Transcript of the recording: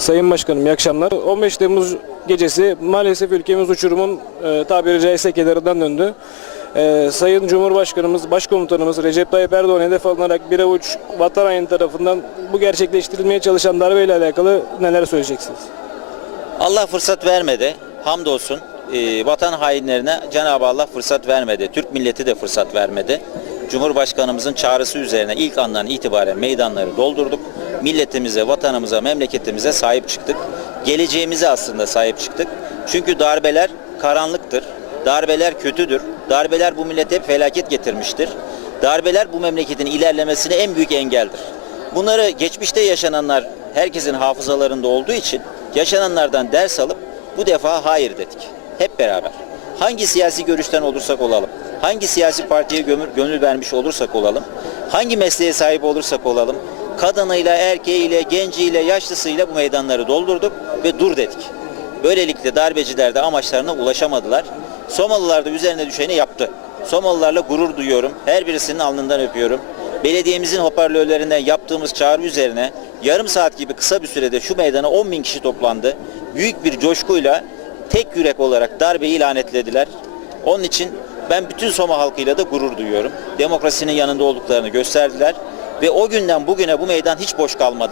Sayın Başkanım iyi akşamlar. 15 Temmuz gecesi maalesef ülkemiz uçurumun e, tabiri caizse kenarından döndü. E, Sayın Cumhurbaşkanımız, Başkomutanımız Recep Tayyip Erdoğan hedef alınarak bir avuç vatan haini tarafından bu gerçekleştirilmeye çalışan darbeyle alakalı neler söyleyeceksiniz? Allah fırsat vermedi. Hamdolsun e, vatan hainlerine Cenab-ı Allah fırsat vermedi. Türk milleti de fırsat vermedi. Cumhurbaşkanımızın çağrısı üzerine ilk andan itibaren meydanları doldurduk. Milletimize, vatanımıza, memleketimize sahip çıktık. Geleceğimize aslında sahip çıktık. Çünkü darbeler karanlıktır. Darbeler kötüdür. Darbeler bu millete felaket getirmiştir. Darbeler bu memleketin ilerlemesine en büyük engeldir. Bunları geçmişte yaşananlar herkesin hafızalarında olduğu için yaşananlardan ders alıp bu defa hayır dedik. Hep beraber. Hangi siyasi görüşten olursak olalım, hangi siyasi partiye gömür, gönül vermiş olursak olalım, hangi mesleğe sahip olursak olalım, kadınıyla, erkeğiyle, genciyle, yaşlısıyla bu meydanları doldurduk ve dur dedik. Böylelikle darbeciler de amaçlarına ulaşamadılar. Somalılar da üzerine düşeni yaptı. Somalılarla gurur duyuyorum. Her birisinin alnından öpüyorum. Belediyemizin hoparlörlerinden yaptığımız çağrı üzerine yarım saat gibi kısa bir sürede şu meydana 10 bin kişi toplandı. Büyük bir coşkuyla tek yürek olarak darbeyi lanetlediler. Onun için ben bütün Soma halkıyla da gurur duyuyorum. Demokrasinin yanında olduklarını gösterdiler ve o günden bugüne bu meydan hiç boş kalmadı.